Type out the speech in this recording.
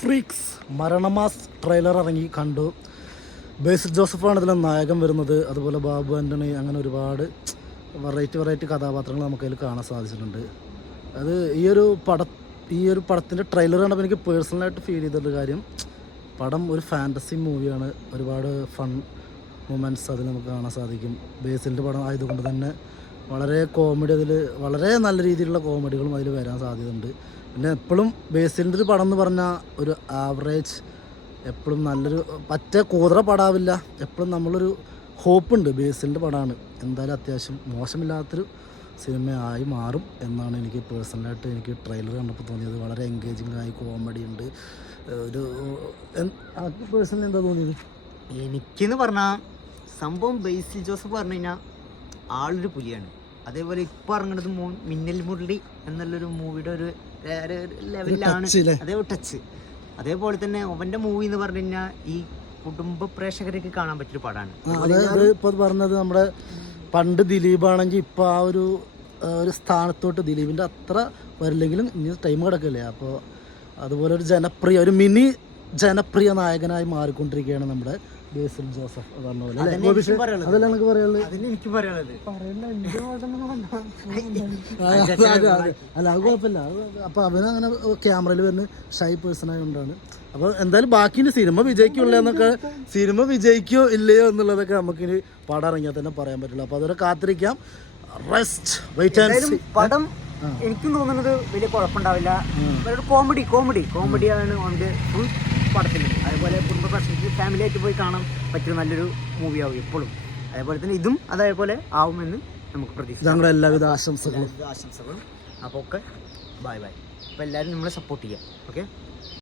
Freaks Maranamass trailer ഇറങ്ങി കണ്ടു. ബേസിൽ ജോസഫാണ് ഇതിലെ നായകൻ വരുന്നത്. അതുപോലെ ബാബു ആൻ്റണി, അങ്ങനെ ഒരുപാട് വെറൈറ്റി കഥാപാത്രങ്ങൾ നമുക്കതിൽ കാണാൻ സാധിച്ചിട്ടുണ്ട്. അത് ഈ ഒരു പടത്തിൻ്റെ ട്രെയിലർ കണ്ടപ്പോൾ എനിക്ക് പേഴ്സണലായിട്ട് ഫീൽ ചെയ്തിട്ടുള്ള കാര്യം, പടം ഒരു ഫാൻറ്റസി മൂവിയാണ്. ഒരുപാട് ഫൺ മൊമെൻറ്റ്സ് അതിൽ നമുക്ക് കാണാൻ സാധിക്കും. ബേസിലിൻ്റെ പടം ആയതുകൊണ്ട് തന്നെ വളരെ കോമഡി, അതിൽ വളരെ നല്ല രീതിയിലുള്ള കോമഡികളും അതിൽ വരാൻ സാധ്യതയുണ്ട്. പിന്നെ എപ്പോഴും ബേസിലിൻ്റെ ഒരു പടം എന്ന് പറഞ്ഞാൽ ഒരു ആവറേജ്, എപ്പോഴും നല്ലൊരു പറ്റ കൂതറ പടാവില്ല. എപ്പോഴും നമ്മളൊരു ഹോപ്പുണ്ട്. ബേസിലിൻ്റെ പടമാണ് എന്തായാലും അത്യാവശ്യം മോശമില്ലാത്തൊരു സിനിമയായി മാറും എന്നാണ് എനിക്ക് പേഴ്സണലായിട്ട് എനിക്ക് ട്രെയിലർ കണ്ടപ്പോൾ തോന്നിയത്. വളരെ എൻഗേജിങ് ആയി, കോമഡി ഉണ്ട്. ഒരു പേഴ്സണലി എന്താ തോന്നിയത്? എനിക്കെന്ന് പറഞ്ഞാൽ സംഭവം ബേസിൽ ജോസഫ് പറഞ്ഞു കഴിഞ്ഞാൽ ആളൊരു പുലിയാണ്. അതേപോലെ ഇപ്പോൾ ഇറങ്ങുന്നത് മിന്നൽ മുരളി എന്നുള്ളൊരു മൂവിയുടെ ഒരു ലെവലിലാണ്, അതേപോലെ ടച്ച്. അതേപോലെ തന്നെ അവൻ്റെ മൂവി എന്ന് പറഞ്ഞു കഴിഞ്ഞാൽ ഈ കുടുംബ പ്രേക്ഷകർക്ക് കാണാൻ പറ്റിയൊരു പടമാണ്. അതായത് ഇപ്പോൾ പറഞ്ഞത് നമ്മുടെ പണ്ട് ദിലീപാണെങ്കിൽ ഇപ്പോൾ ആ ഒരു സ്ഥാനത്തോട്ട് ദിലീപിൻ്റെ അത്ര വരില്ലെങ്കിലും ഇനി ടൈം കിടക്കില്ലേ. അപ്പോൾ അതുപോലെ ഒരു മിനി ജനപ്രിയ നായകനായി മാറിക്കൊണ്ടിരിക്കുകയാണ് നമ്മുടെ ബേസിൽ ജോസഫ്. പറഞ്ഞ പോലെ അതല്ല എനിക്ക് പറയാനുള്ളത്. അല്ല, അത് കുഴപ്പമില്ല. അപ്പോൾ അവനങ്ങനെ ക്യാമറയിൽ വരുന്ന ഷൈ പേഴ്സൺ ആയതുകൊണ്ടാണ്. അപ്പോൾ എന്തായാലും ബാക്കിൻ്റെ സിനിമ വിജയിക്കോ ഇല്ലയോ എന്നുള്ളതൊക്കെ നമുക്കിനി പടം ഇറങ്ങിയാൽ തന്നെ പറയാൻ പറ്റില്ല. അപ്പോൾ അതൊക്കെ കാത്തിരിക്കാം. പടം എനിക്കും തോന്നുന്നത് വലിയ കുഴപ്പമുണ്ടാവില്ല. കോമഡിയാണ് അവൻ്റെ ഫുൾ പടത്തിൽ. അതേപോലെ കുടുംബ പ്രശ്നത്തിൽ ഫാമിലി ആയിട്ട് പോയി കാണാൻ പറ്റിയ നല്ലൊരു മൂവിയാവും എപ്പോഴും. അതേപോലെ തന്നെ ഇതും അതേപോലെ ആവുമെന്ന് നമുക്ക് പ്രതീക്ഷിക്കാം. ഞങ്ങളുടെ എല്ലാവിധ ആശംസകളും. അപ്പോൾ ഓക്കെ, ബൈ. അപ്പോൾ എല്ലാവരും നമ്മളെ സപ്പോർട്ട് ചെയ്യാം. ഓക്കെ.